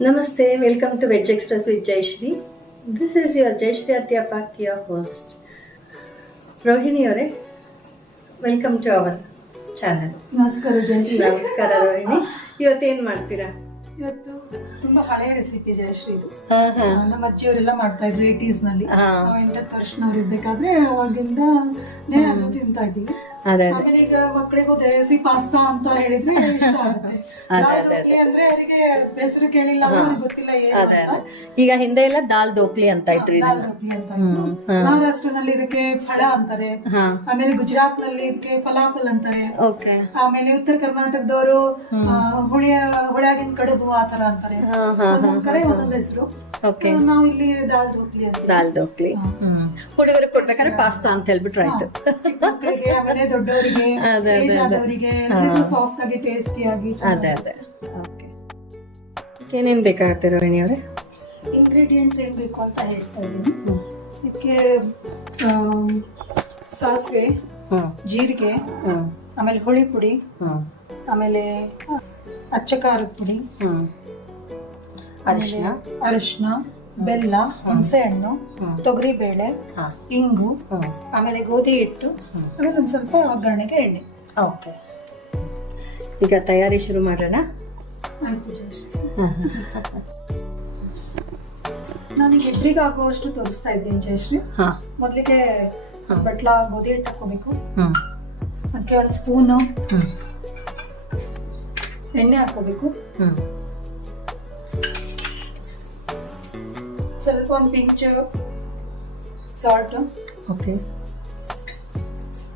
Namaste, welcome to Veg Express with Jayashree. This is your Jayashree Adhyapak, your host. Rohini ಅವರೇ, welcome to our channel. ನಮಸ್ಕಾರ ಜಯಶ್ರೀ. ನಮಸ್ಕಾರ ರೋಹಿಣಿ. ಇವತ್ತೇನು ಮಾಡ್ತೀರಾ? ಇವತ್ತು ತುಂಬಾ ಹಳೆಯ ರೆಸಿಪಿ ಜಯಶ್ರೀ. ಇದು ನಮ್ಮ ಅಜ್ಜಿಯವರೆಲ್ಲ ಮಾಡ್ತಾ ಇದ್ರು 80s ನಲ್ಲಿ. ನಾವು 8 ವರ್ಷನವ್ರು ಇರ್ಬೇಕಾದ್ರೆ ಅವಾಗಿಂದ ಅದು ತಿಂತಾ ಇದ್ದೀವಿ. ಆಮೇಲೆ ಈಗ ಮಕ್ಕಳಿಗೂ ದೇಸಿ ಪಾಸ್ತಾ ಅಂತ ಹೇಳಿದ್ರೆ ಇಷ್ಟ ಆಗುತ್ತೆ. ಅಂದ್ರೆ ಅವರಿಗೆ ಹೆಸರು ಕೇಳಿಲ್ಲ, ಅವ್ರಿಗೆ ಗೊತ್ತಿಲ್ಲ ಏನು. ಈಗ ಹಿಂದೆ ಎಲ್ಲ ದಾಲ್ ದೋಕ್ಲಿ ಅಂತ ಇದ್ರಿ. ಮಹಾರಾಷ್ಟ್ರನಲ್ಲಿ ಇದಕ್ಕೆ ಫಳ ಅಂತಾರೆ, ಆಮೇಲೆ ಗುಜರಾತ್ ನಲ್ಲಿ ಇದಕ್ಕೆ ಫಲಾಫಲ್ ಅಂತಾರೆ, ಆಮೇಲೆ ಉತ್ತರ ಕರ್ನಾಟಕದವರು ಹುಳಿಯಾಗಿನ ಕಡುಬು ಆತರ ಅಂತಾರೆ. ಒಂದೊಂದ್ ಕಡೆ ಒಂದೊಂದ್ ಹೆಸರು. ನಾವು ಇಲ್ಲಿ ದಾಲ್ ದೋಕ್ಲಿ ಅಂತ. ದಾಲ್ ದೋಕ್ಲಿ ಹುಡುಗರಿಗೆ ಕೊಡ್ಬೇಕಾದ್ರೆ ಪಾಸ್ತಾ ಅಂತ ಹೇಳ್ಬಿಟ್ರೆ ಆಯ್ತು. ಆಮೇಲೆ ದೊಡ್ಡವರಿಗೆ ಆದವರಿಗೆ ಸಾಫ್ಟ್ ಆಗಿ ಟೇಸ್ಟಿ ಆಗಿ. ಅದೇ ಏನೇನ್ ಬೇಕಾಗುತ್ತೆ ರೋಹಿಣಿ ಅವರೇ? ಇಂಗ್ರೀಡಿಯೆಂಟ್ಸ್ ಏನ್ ಬೇಕು ಅಂತ ಹೇಳ್ತಾ ಇದ್ದೀನಿ. ಇದಕ್ಕೆ ಸಾಸಿವೆ, ಜೀರಿಗೆ, ಆಮೇಲೆ ಹುಳಿ ಪುಡಿ, ಆಮೇಲೆ ಅಚ್ಚ ಖಾರದ ಪುಡಿ, ಅರಿಶಿನ, ಬೆಲ್ಲ, ಹುಣಸೆ ಹಣ್ಣು, ತೊಗರಿ ಬೇಳೆ, ಇಂಗು, ಆಮೇಲೆ ಗೋಧಿ ಹಿಟ್ಟು, ಆಮೇಲೆ ಒಂದ್ ಸ್ವಲ್ಪ ಒಗ್ಗರಣೆಗೆ ಎಣ್ಣೆ. ಓಕೆ, ಈಗ ತಯಾರಿ ಶುರು ಮಾಡೋಣ. ಆಯ್ತು. ನಾನೀಗ ಇಬ್ಬರಿಗೆ ಆಗುವಷ್ಟು ತೋರಿಸ್ತಾ ಇದ್ದೀನಿ ಜಯಶ್ರೀ. ಮೊದಲಿಗೆ ಬಟ್ಲ ಗೋಧಿ ಹಿಟ್ಟು ಹಾಕೋಬೇಕು. ಅದಕ್ಕೆ ಒಂದು ಸ್ಪೂನು ಎಣ್ಣೆ ಹಾಕೋಬೇಕು. ಸ್ವಲ್ಪ ಒಂದು ಪಿಂಚ್ ಸಾಲ್ಟ್. ಓಕೆ.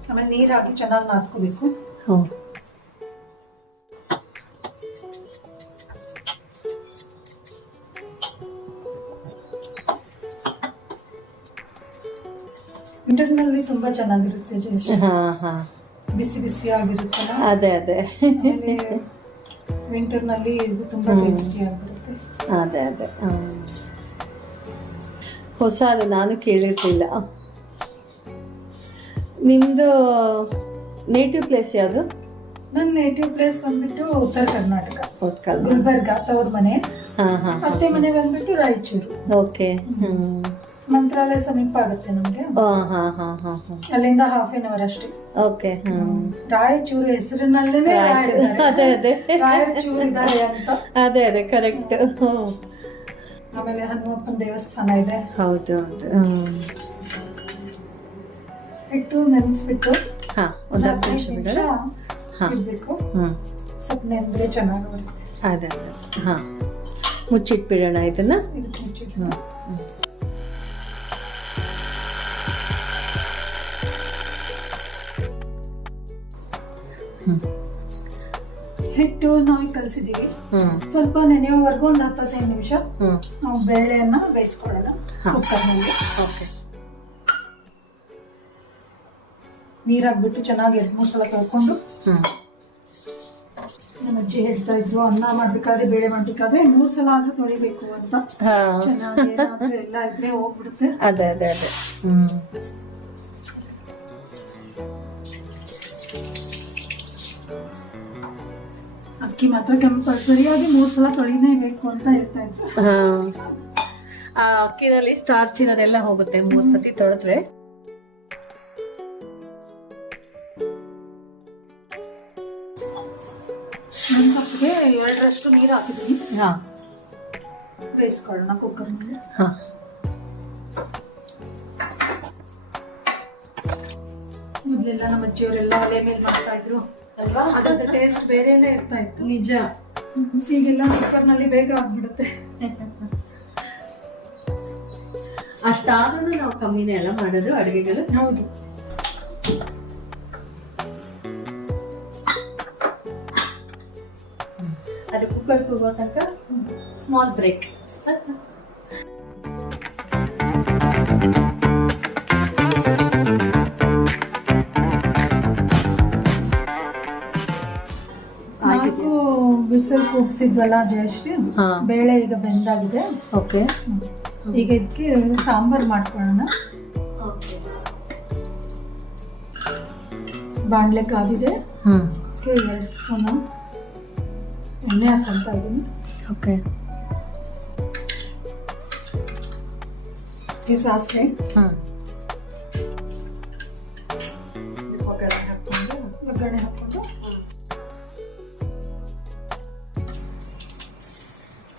ಆಮೇಲೆ ನೀರು ಹಾಕಿ ಚೆನ್ನಾಗಿ ನಾದ್ಕೋಬೇಕು. ವಿಂಟರ್ನಲ್ಲಿ ತುಂಬಾ ಚೆನ್ನಾಗಿರುತ್ತೆ ಜಯಶ್ರೀ. ಬಿಸಿ ಬಿಸಿ ಆಗಿರುತ್ತಲ್ಲ. ಅದೇ ವಿಂಟರ್ನಲ್ಲಿ ಇದು ತುಂಬಾ ಟೇಸ್ಟಿ ಆಗಿರುತ್ತೆ. ಅದೇ ಹೊಸದು ನಾನು ಕೇಳಿರ್ಲಿಲ್ಲ. ನಿಮ್ದು ನೇಟಿವ್ ಪ್ಲೇಸ್ ಯಾವುದು? ನನ್ನ ನೇಟಿವ್ ಪ್ಲೇಸ್ ಬಂದ್ಬಿಟ್ಟು ಉತ್ತರ ಕರ್ನಾಟಕ, ಗುಲ್ಬರ್ಗ ತವ್ರ ಮನೆ. ಅತ್ತೆ ಮನೆ ಬಂದ್ಬಿಟ್ಟು ರಾಯಚೂರು. ಓಕೆ. ಮಂತ್ರಾಲಯ ಸಮೀಪ ಆಗುತ್ತೆ ನಮ್ಗೆ. ಅಲ್ಲಿಂದ ½ ಅಷ್ಟೇ. ಓಕೆ. ರಾಯಚೂರು ಹೆಸರಿನಲ್ಲೇ ರಾಯಚೂರು ಇದ್ದಾರೆ ಅಂತ. ಅದೇ ಕರೆಕ್ಟ್. ಆಮೇಲೆ ಹನುಮಪ್ಪನ ದೇವಸ್ಥಾನ ಇದೆ. ಹೌದು. ಹಿಟ್ಟು ನೆನೆಸ್ಬಿಟ್ಟು ಒಂದು 10 ನಿಮಿಷ ಇಡ್ಬೇಕು. ಸ್ವಲ್ಪ ನೆಂದ್ರೆ ಚೆನ್ನಾಗಿ ಬರುತ್ತೆ. ಅದೇ ಮುಚ್ಚಿಟ್ಬಿಡೋಣ ಇದನ್ನ. ಹಿಟ್ಟು ನಾವು ಕಲಸಿದೀವಿ. ಸ್ವಲ್ಪ ನೆನೆಯೋವರೆಗೂ ಒಂದು 10-15 ನಿಮಿಷ ನಾವು ಬೇಳೆಯನ್ನ ಬೇಯಿಸ್ಕೊಳ್ಳೋಣ ಕುಕ್ಕರ್ನಲ್ಲಿ. ನೀರ್ ಹಾಕ್ಬಿಟ್ಟು ಚೆನ್ನಾಗಿ 2-3 ಸಲ ತೊಳ್ಕೊಂಡು. ನಮ್ಮ ಅಜ್ಜಿ ಹೇಳ್ತಾ ಇದ್ರು ಅನ್ನ ಮಾಡ್ಬೇಕಾದ್ರೆ ಬೇಳೆ ಮಾಡ್ಬೇಕಾದ್ರೆ 3 ಸಲ ಆದ್ರೂ ತೊಳಿಬೇಕು ಅಂತ. ಚೆನ್ನಾಗಿ ಎಲ್ಲ ಇದ್ರೆ ಹೋಗ್ಬಿಡುತ್ತೆ. ಅದೇ ಅಕ್ಕಿ ಮಾತ್ರ ಸರಿಯಾಗಿ 3 ಸಲ ತೊಳಿನೇಬೇಕು ಅಂತ ಹೇಳ್ತಾ ಇದ್ರು. ಆ ಅಕ್ಕಿನಲ್ಲಿ ಸ್ಟಾರ್ಚ್ ಇರೋದೆಲ್ಲ ಹೋಗುತ್ತೆ 3 ಸತಿ ತೊಳೆದ್ರೆ. ಒಂದು ಕಪ್ಗೆ 2ರಷ್ಟು ನೀರು ಹಾಕಿದ್ದೀನಿ. ಬೇಯಿಸ್ಕೊಳ್ಳೋಣ ಕುಕ್ಕರ್ನಲ್ಲಿ. ಮೊದಲೆಲ್ಲ ನಮ್ಮ ಅಜ್ಜಿಯವರೆಲ್ಲ ಒಲೆ ಮೇಲೆ ಮಾಡ್ತಾ ಇದ್ರು ಅಲ್ವಾ, ಅದ್ರ ಟೇಸ್ಟ್ ಬೇರೆನೇ ಇರ್ತಾ ಇತ್ತು. ನಿಜ. ಈಗೆಲ್ಲ ಕುಕ್ಕರ್ನಲ್ಲಿ ಬೇಗ ಆಗ್ಬಿಡುತ್ತೆ. ಅಷ್ಟಾದ್ರೂ ನಾವು ಕಮ್ಮಿನೇ ಎಲ್ಲ ಮಾಡೋದು ಅಡುಗೆಗಳು. ಹೌದು. ಅದು ಕುಕ್ಕರ್ ಕೂಗೋ ತನಕ ಸ್ಮಾಲ್ ಬ್ರೇಕ್. ಬಿಸಿಲು ಕೂಗ್ಸಿದ್ವಲ್ಲ ಜಯಶ್ರೀ, ಬೇಳೆ ಈಗ ಬೆಂದಾಗಿದೆ. ಓಕೆ. ಈಗ ಇದಕ್ಕೆ ಸಾಂಬಾರ್ ಮಾಡ್ಕೊಳ್ಳೋಣ. ಬಾಣಲೆ ಕಾದಿದೆ. 2 ಸ್ಪೂನ್ ಎಣ್ಣೆ ಹಾಕೊಂತ ಇದ್ದೀನಿ. ಓಕೆ. ಈ ಸಾಸಿವೆ ಹ್ಮ್ ಒಗ್ಗರಣೆ ಹಾಕೊಂಡು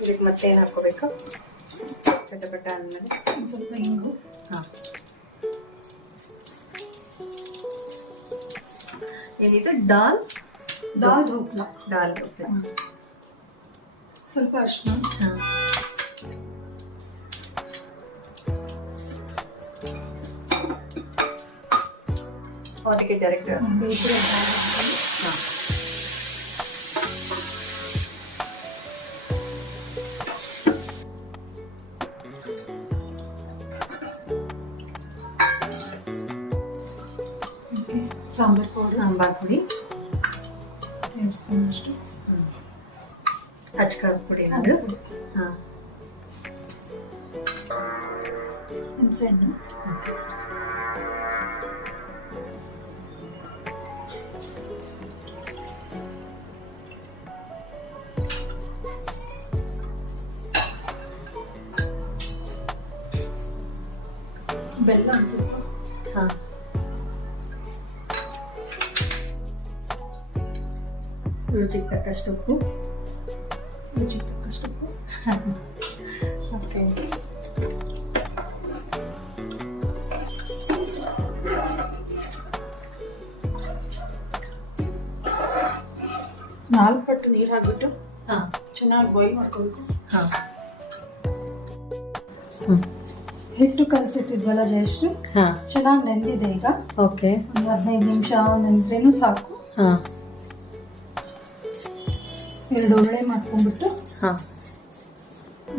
ಇದಕ್ಕೆ ಮತ್ತೆ ಏನು ಹಾಕೋಬೇಕು? ಚಟಪಟ ಅಂದಮೇಲೆ ಒಂದು ಸ್ವಲ್ಪ ಹಿಂಗು. ಹಾಂ, ಏನಿದೆ? ದಾಲ್ ಢೋಕ್ಲಾ. ದಾಲ್ ಢೋಕ್ಲಾ. ಸ್ವಲ್ಪ ಅರಿಶಿನ. ಹಾಂ, ಅದಕ್ಕೆ ಡೈರೆಕ್ಟ್. ಬೇಯಿಸಿರೋ ದಾಲ್ ಹಾಕ್ಕೊಂಡು ಹಾಂ, ಸಾಂಬಾರ್ ಪೌಡರ್ ಸಾಂಬಾರ್ ಪುಡಿ, 2 ಸ್ಪೂನ್ ಅಷ್ಟು. ಅಚ್ಕಾರದ ಪುಡಿ ಅದು. ಹಾಂ, ಹುಣಸೆಹಣ್ಣು. ಬೆಲ್ಲ ಒಂದು ಸ್ವಲ್ಪ. ಹಾಂ, ರುಚಿಗೆ ತಕ್ಕಷ್ಟು ಉಪ್ಪು. ರುಚಿಗೆ ತಕ್ಕಷ್ಟು ಉಪ್ಪು. ಓಕೆ, 4 ಪಟ್ಟು ನೀರು ಹಾಕ್ಬಿಟ್ಟು ಹಾಂ ಚೆನ್ನಾಗಿ ಬಾಯ್ಲ್ ಮಾಡ್ಕೊಬೇಕು. ಹಾಂ, ಹಿಟ್ಟು ಕಲಸಿಟ್ಟಿದ್ವಲ್ಲ ಜಯಶ್ರೀ, ಹಾಂ, ಚೆನ್ನಾಗಿ ನೆಂದಿದೆ ಈಗ. ಓಕೆ, ಒಂದು 15 ನಿಮಿಷ ನೆಂದ್ರೇನು ಸಾಕು. ಹಾಂ, 2 ಉರುಳೆ ಮಾಡ್ಕೊಂಡ್ಬಿಟ್ಟು ಹಾಂ,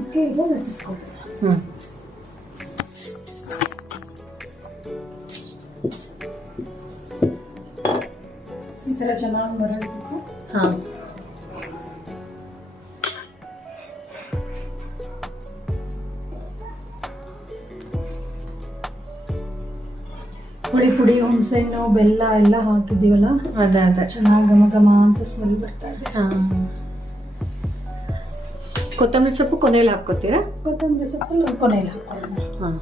ಓಕೆ ಈಗ ಲಟ್ಟಿಸ್ಕೊಬೇಕು. ಹ್ಞೂ, ಈ ಥರ ಚೆನ್ನಾಗಿ ಮರಳಬೇಕು. ಹಾಂ, ಪುಡಿ ಹುಣಸೆಹಣ್ಣು ಬೆಲ್ಲ ಎಲ್ಲ ಹಾಕಿದ್ದೀವಲ್ಲ, ಅದೇ ಚೆನ್ನಾಗಿ ಘಮ ಘಮ ಅಂತ ಸ್ಮೆಲ್ ಬರ್ತಾ ಇದೆ. ಹಾಂ. ಕೊತ್ತಂಬರಿ ಸೊಪ್ಪು ಕೊನೆಯಲ್ಲಿ ಹಾಕ್ಕೋತೀರಾ? ಕೊತ್ತಂಬರಿ ಸೊಪ್ಪು ಕೊನೆಯಲ್ಲಿ ಹಾಕೊಳ್ಳೋಣ. ಹಾಂ,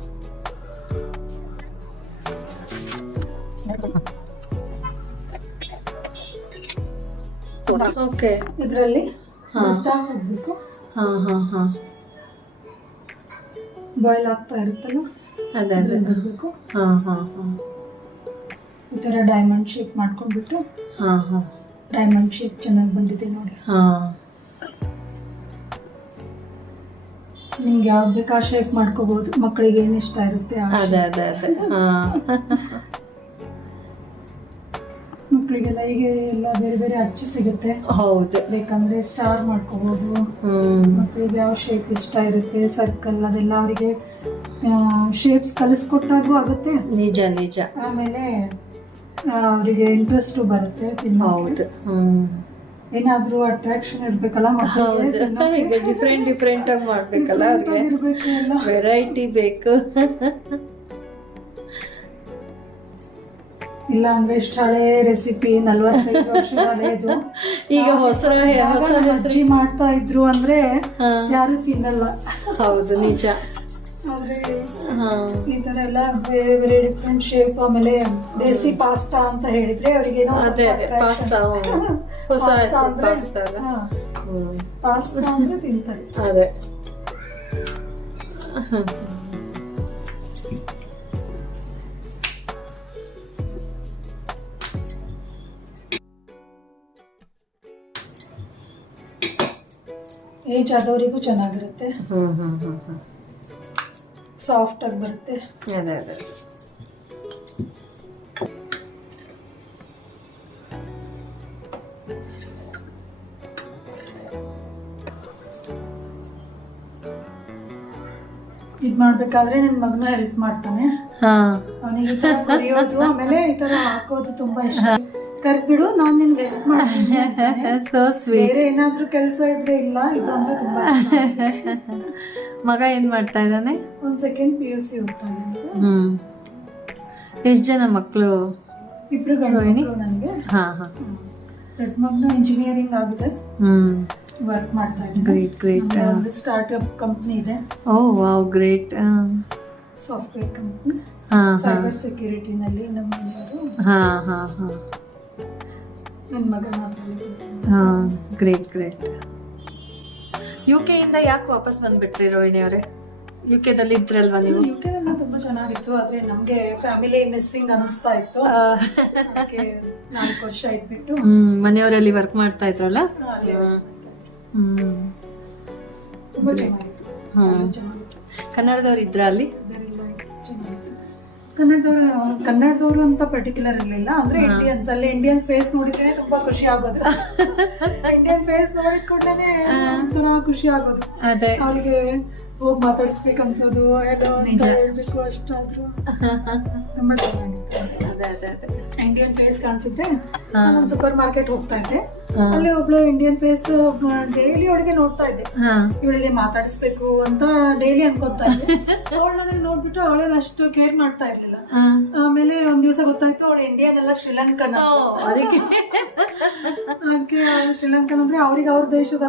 ಓಕೆ, ಇದರಲ್ಲಿ ಹಾಂ. ಭತ್ತ ಹಾಕಬೇಕು. ಹಾಂ ಹಾಂ ಹಾಂ, ಬಾಯ್ಲ್ ಆಗ್ತಾ ಇರುತ್ತಲ್ಲ, ಅದೇ ಹಾಕಬೇಕು. ಹಾಂ ಹಾಂ ಹಾಂ, ಈ ಥರ ಡೈಮಂಡ್ ಶೇಪ್ ಮಾಡ್ಕೊಂಡ್ಬಿಟ್ಟು, ಹಾಂ ಹಾಂ ಡೈಮಂಡ್ ಶೇಪ್ ಚೆನ್ನಾಗಿ ಬಂದಿದೆ ನೋಡಿ. ಹಾಂ, ನಿಮ್ಗೆ ಯಾವ್ದು ಬೇಕು ಆ ಶೇಪ್ ಮಾಡ್ಕೋಬಹುದು. ಮಕ್ಕಳಿಗೆ ಏನು ಇಷ್ಟ ಇರುತ್ತೆ ಆ ಅದೇ ಅದೇ ಹಾಂ. ಮಕ್ಕಳಿಗೆಲ್ಲ ಈಗ ಎಲ್ಲ ಬೇರೆ ಬೇರೆ ಅಚ್ಚು ಸಿಗುತ್ತೆ. ಹೌದು. ಬೇಕಂದ್ರೆ ಸ್ಟಾರ್ ಮಾಡ್ಕೋಬಹುದು. ಮಕ್ಕಳಿಗೆ ಯಾವ ಶೇಪ್ ಇಷ್ಟ ಇರುತ್ತೆ, ಸರ್ಕಲ್, ಅದೆಲ್ಲ ಅವರಿಗೆ ಶೇಪ್ಸ್ ಕಲಿಸ್ಕೊಟ್ಟಾಗೂ ಆಗುತ್ತೆ. ನಿಜ ನಿಜ. ಆಮೇಲೆ ಅವರಿಗೆ ಇಂಟ್ರೆಸ್ಟು ಬರುತ್ತೆ ಹೌದು. ಏನಾದ್ರೂ ಅಟ್ರಾಕ್ಷನ್ ಇರ್ಬೇಕಲ್ಲ ಮಕ್ಕಳಿಗೆ. ಈಗ ಡಿಫ್ರೆಂಟ್ ಆಗಿ ಮಾಡ್ಬೇಕಲ್ಲ, ಅವ್ರಿಗೆ ಇರ್ಬೇಕು ಎಲ್ಲ. ವೆರೈಟಿ ಬೇಕು. ಇಲ್ಲ ಅಂದ್ರೆ ಇಷ್ಟು ಹಳೆ ರೆಸಿಪಿ 45 ವರ್ಷ ಹಳೆದು ಈಗ ಹೊಸ ಅಜ್ಜಿ ಮಾಡ್ತಾ ಇದ್ರು ಅಂದ್ರೆ ಯಾರು ತಿನ್ನಲ್ಲ. ಹೌದು, ನಿಜ. ಆದ್ರೆ ಈ ತರ ಎಲ್ಲ ಬೇರೆ ಬೇರೆ ಡಿಫ್ರೆಂಟ್ ಶೇಪ್, ಆಮೇಲೆ ದೇಸಿ ಪಾಸ್ತಾ ಅಂತ ಹೇಳಿದ್ರೆ ಅವ್ರಿಗೆ ಪಾಸ್ತಾ ಅಂದ್ರೆ ತಿಂತಾರೆ. ಅದೇ ಏಜ್ ಆದವರಿಗೂ ಚೆನ್ನಾಗಿರುತ್ತೆ. ಸಾಫ್ಟ್ ಆಗಿ ಬರುತ್ತೆ. ಅದೇ ಅದೇ. ಇದ್ ಮಾಡ್ಬೇಕಾದ್ರೆ ನನ್ನ ಮಗನ ಹೆಲ್ಪ್ ಮಾಡ್ತಾನೆ. ಅವನಿಗೆ ಈ ತರ ಕರಿಯೋದು ಆಮೇಲೆ ಈ ತರ ಹಾಕೋದು ತುಂಬಾ ಇಷ್ಟ. ಕರ್ಬಿಡು, ನಾನು ನಿನ್ಗೆ ಹೆಲ್ಪ್ ಮಾಡ್ತೀನಿ. ಬೇರೆ ಏನಾದ್ರೂ ಕೆಲಸ ಇದ್ರೆ ಇಲ್ಲ, ಇದು ಅಂದ್ರೆ ತುಂಬಾ ಇಷ್ಟ. ಮಗ ಏನ್ ಮಾಡ್ತಾ ಇದ್ದಾನೆ? ಒಂದು ಸೆಕೆಂಡ್ PUC ಓದ್ತಾ ಇದ್ದಾನೆ. ಎಷ್ಟು ಜನ ಮಕ್ಕಳು? 2 ಗಂಡು ಮಕ್ಕಳು ನನಗೆ. ದೊಡ್ಡ ಮಗನ ಇಂಜಿನಿಯರಿಂಗ್ ಆಗಿದೆ, ವರ್ಕ್ ಮಾಡ್ತಾ ಇದ್ದೀನಿ. ಗ್ರೇಟ್. ಒಂದು ಸ್ಟಾರ್ಟ್ಅಪ್ ಕಂಪ್ನಿ ಇದೆ. ಓ ವಾವ್, ಗ್ರೇಟ್. ಸಾಫ್ಟ್ವೇರ್ ಕಂಪ್ನಿ ಹಾ ಸೈಬರ್ ಸೆಕ್ಯೂರಿಟಿನಲ್ಲಿ ನಮ್ಮ ಮನೆಯವರು. ಹಾ ಹಾ ಹಾ ನನ್ನ ಮಗನ ಅದರಲ್ಲಿ ಹಾ ಗ್ರೇಟ್ ಗ್ರೇಟ್. UK ಇಂದ ಯಾಕೆ ವಾಪಸ್ ಬಂದ್ಬಿಟ್ರಿ ರೋಹಿಣಿ ಅವರೇ? UK ದಲ್ಲಿ ಇದ್ರಲ್ವಾ ನೀವು? UK ನಲ್ಲಿ ತುಂಬಾ ಚೆನ್ನಾಗಿತ್ತು, ಆದ್ರೆ ನಮ್ಗೆ ಫ್ಯಾಮಿಲಿ ಮಿಸ್ಸಿಂಗ್ ಅನಿಸ್ತಾ ಇತ್ತು. ಅದಕ್ಕೆ 4 ವರ್ಷ ಇದ್ಬಿಟ್ಟು ಮನೆಯವರಲ್ಲಿ ವರ್ಕ್ ಮಾಡ್ತಾ ಇದ್ರಲ್ಲ. ಅಲ್ಲೇ ತುಂಬಾ ಚೆನ್ನಾಗಿತ್ತು. ಚೆನ್ನಾಗಿತ್ತು. ಕನ್ನಡದವ್ರು ಇದ್ರ ಅಲ್ಲಿ? ಅದೆಲ್ಲ ಚೆನ್ನಾಗಿತ್ತು. ಕನ್ನಡದವರು ಅಂತ ಪರ್ಟಿಕ್ಯುಲರ್ ಇರ್ಲಿಲ್ಲ, ಅಂದ್ರೆ ಇಂಡಿಯನ್ಸ್. ಅಲ್ಲಿ ಇಂಡಿಯನ್ಸ್ ಫೇಸ್ ನೋಡಿದ್ರೆ ತುಂಬಾ ಖುಷಿ ಆಗೋದು. ಇಂಡಿಯನ್ ಫೇಸ್ ನೋಡಿದ ಕೂಡಲೇ ಒಂಥರ ಖುಷಿ ಆಗೋದು. ಅದೇ ಅವ್ರಿಗೆ ಹೋಗಿ ಮಾತಾಡಿಸ್ಬೇಕು ಅನ್ಸೋದು, ಏನೋ ಅಂತ ಹೇಳ್ಬೇಕು. ಅಷ್ಟಾದ್ರು ತುಂಬಾ ಚೆನ್ನಾಗಿತ್ತು. ಅದೇ ಅದೇ ಅದೇ ಇಂಡಿಯನ್ ಫೇಸ್ ಕಾಣಿಸಿದ್ರೆ ನಾನು ಸೂಪರ್ ಮಾರ್ಕೆಟ್ ಹೋಗ್ತಾ ಇದ್ದೆ, ಅಲ್ಲಿ ಒಬ್ಳು ಇಂಡಿಯನ್ ಫೇಸ್ ಡೈಲಿ ಅವಳಿಗೆ ನೋಡ್ತಾ ಇದ್ದೆ. ಇವಳಿಗೆ ಮಾತಾಡಿಸ್ಬೇಕು ಅಂತ ಡೈಲಿ ಅನ್ಕೊಂತಾ ಇದ್ದೆ. ಅವಳನ್ನ ನೋಡ್ಬಿಟ್ಟು ಅವಳೇನು ಅಷ್ಟು ಕೇರ್ ಮಾಡ್ತಾ ಇರ್ಲಿಲ್ಲ. ಆಮೇಲೆ ಒಂದ್ ದಿವಸ ಗೊತ್ತಾಯ್ತು ಅವಳು ಇಂಡಿಯನ್ ಎಲ್ಲ ಶ್ರೀಲಂಕನ್. ಅದಕ್ಕೆ ಶ್ರೀಲಂಕನ್ ಅಂದ್ರೆ ಅವ್ರಿಗೆ ಅವ್ರ ದೇಶದ.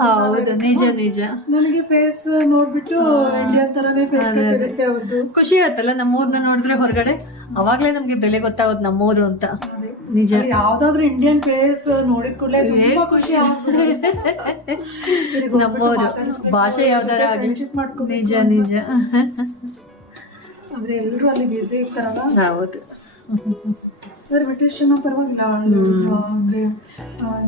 ನಿಜ ನಿಜ. ನನಗೆ ಫೇಸ್ ನೋಡ್ಬಿಟ್ಟು ಇಂಡಿಯನ್ ತರಾನೇ ಫೇಸ್ ಇರುತ್ತೆ ಅವ್ರದ್ದು. ಖುಷಿ ಆಯ್ತಲ್ಲ ನಮ್ಮೂರ್ನ ನೋಡಿದ್ರೆ ಹೊರಗಡೆ, ಅವಾಗ್ಲೇ ನಮ್ಗೆ ಬೆಲೆ ಗೊತ್ತಾಗೋದು ನಮ್ಮೂರು ಅಂತ. ನಿಜ. ಯಾವ್ದಾದ್ರು ಇಂಡಿಯನ್ ಫೇಸ್ ನೋಡಿದ ಕೂಡಲೇ ತುಂಬಾ ಖುಷಿ ನಮ್ಮೂರು ಭಾಷೆ ಯಾವ್ದಾರ ನಿಜ ನಿಜ. ಅಂದ್ರೆ ಎಲ್ರು ಅಲ್ಲಿ ಬಿಸಿ ಇರ್ತಾರಲ್ಲ. ಹೌದು. ಬ್ರಿಟಿಷ್ ಜನ ಪರವಾಗಿಲ್ಲ. ಅಂದ್ರೆ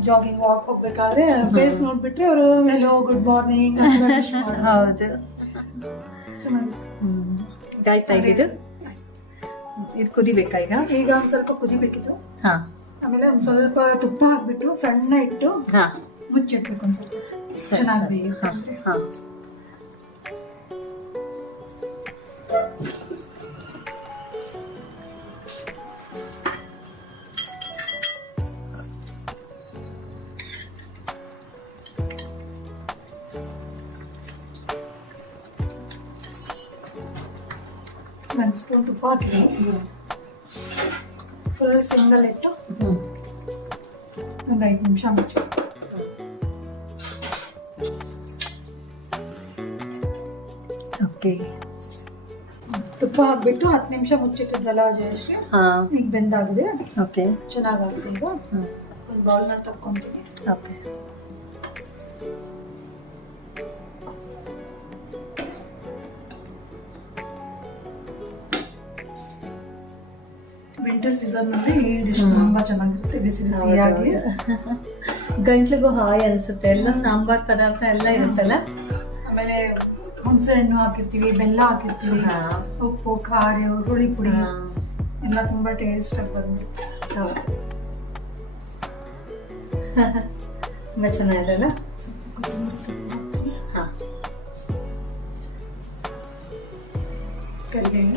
ಜಾಗಿಂಗ್ ವಾಕ್ ಹೋಗ್ಬೇಕಾದ್ರೆ ಫೇಸ್ ನೋಡ್ಬಿಟ್ರೆ ಅವರು ಹೆಲೋ ಗುಡ್ ಮಾರ್ನಿಂಗ್. ಹೌದು. ಚೆನ್ನಾಗಿತ್ತು. ಆಯ್ತಾ ಇದು ಕುದಿಬೇಕಾ? ಈಗ ಒಂದ್ ಸ್ವಲ್ಪ ಕುದಿಬೇಕಿತ್ತು. ಹಾ. ಆಮೇಲೆ ಒಂದ್ ಸ್ವಲ್ಪ ತುಪ್ಪ ಹಾಕ್ಬಿಟ್ಟು ಸಣ್ಣ ಇಟ್ಟು ಮುಚ್ಚಿಟ್ಬೇಕು ಒಂದ್ ಸ್ವಲ್ಪ ಚೆನ್ನಾಗಿ. ಒಂದು ಸ್ಪೂನ್ ತುಪ್ಪ ಹಾಕಿ ಫುಲ್ ಸಿಂಗಲ್ ಇಟ್ಟು ಒಂದು 5 ನಿಮಿಷ ಮುಚ್ಚಿ. ಓಕೆ. ತುಪ್ಪ ಹಾಕ್ಬಿಟ್ಟು 10 ನಿಮಿಷ ಮುಚ್ಚಿಟ್ಟಿದ್ವಲ್ಲ ಜಯಶ್ರೀ, ಈಗ ಬೆಂದಾಗಿದೆ. ಓಕೆ, ಚೆನ್ನಾಗಾಗುತ್ತೆ. ಈಗ ಒಂದು ಬೌಲ್ನ ತಕ್ಕೊಂತೀನಿ. ಓಕೆ. ವಿಂಟರ್ ಸೀಸನ್ ನಲ್ಲಿ ಈ ಡಿಶ್ ತುಂಬಾ ಚೆನ್ನಾಗಿರುತ್ತೆ, ಬಿಸಿ ಬಿಸಿಯಾಗಿ. ಗಂಟ್ಲಿಗೂ ಹಾಯ್ ಅನ್ಸುತ್ತೆ. ಎಲ್ಲ ಸಾಂಬಾರ್ ಪದಾರ್ಥ ಎಲ್ಲ ಇರುತ್ತಲ್ಲ. ಆಮೇಲೆ ಹುಣಸೆ ಹಣ್ಣು ಹಾಕಿರ್ತೀವಿ, ಬೆಲ್ಲ ಹಾಕಿರ್ತೀವಿ, ಉಪ್ಪು, ಖಾರ, ಹುಳಿ ಪುಡಿ ಎಲ್ಲ ತುಂಬಾ ಟೇಸ್ಟ್ ಆಗಿ ಬಂದ್ಬಿಡುತ್ತೆ. ತುಂಬಾ ಚೆನ್ನಾಗಿದೆಲ್ಲ. ಕರಿಬೇವು,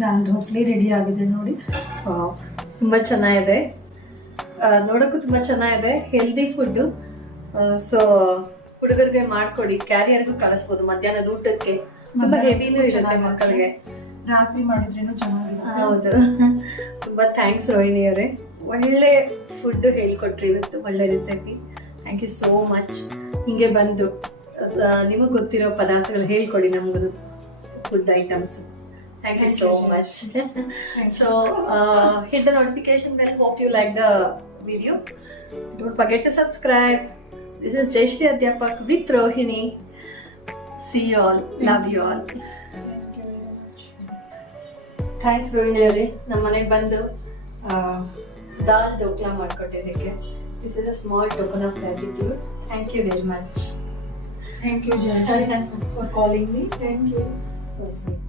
ದಾಲ್ ಢೋಕ್ಲಿ ರೆಡಿ ಆಗಿದೆ ನೋಡಿ. ತುಂಬಾ ಚೆನ್ನಾಗಿದೆ, ನೋಡಕ್ಕೂ ತುಂಬಾ ಚೆನ್ನಾಗಿದೆ. Healthy food. ಸೊ ಹುಡುಗರಿಗೆ ಮಾಡ್ಕೊಡಿ, ಕ್ಯಾರಿಯರ್ಗೂ ಕಳಿಸ್ಬೋದು. ಮಧ್ಯಾಹ್ನದ ಊಟಕ್ಕೆ ತುಂಬಾ ಹೆವಿನೂ ಇರುತ್ತೆ ಮಕ್ಕಳಿಗೆ. ರಾತ್ರಿ ಮಾಡಿದ್ರೇನು ಚೆನ್ನಾಗಿರುತ್ತೆ. ಹೌದು. ತುಂಬಾ ಥ್ಯಾಂಕ್ಸ್ ರೋಹಿಣಿ ಅವರೇ, ಒಳ್ಳೆ ಫುಡ್ ಹೇಳ್ಕೊಟ್ರಿ ಇವತ್ತು, ಒಳ್ಳೆ recipe. Thank you so much. ಹಿಂಗೆ ಬಂದು ನಿಮಗೆ ಗೊತ್ತಿರೋ ಪದಾರ್ಥಗಳು ಹೇಳ್ಕೊಡಿ ನಮಗೂ, food items. Thank you so much. So hit the notification bell. Hope you like the video. Don't forget to subscribe. This is Jayashree Adhyapak with Rohini. See you all. Love you all. Thanks Rohini ಅವರೇ, ನಮ್ಮ ಮನೆಗೆ ಬಂದು ದಾಲ್ dhokla ಮಾಡ್ಕೊಟ್ಟಿದ್ದಕ್ಕೆ. This is a small token of gratitude. Thank you very much. Thank you Jayashree for calling me. Thank you. So sweet.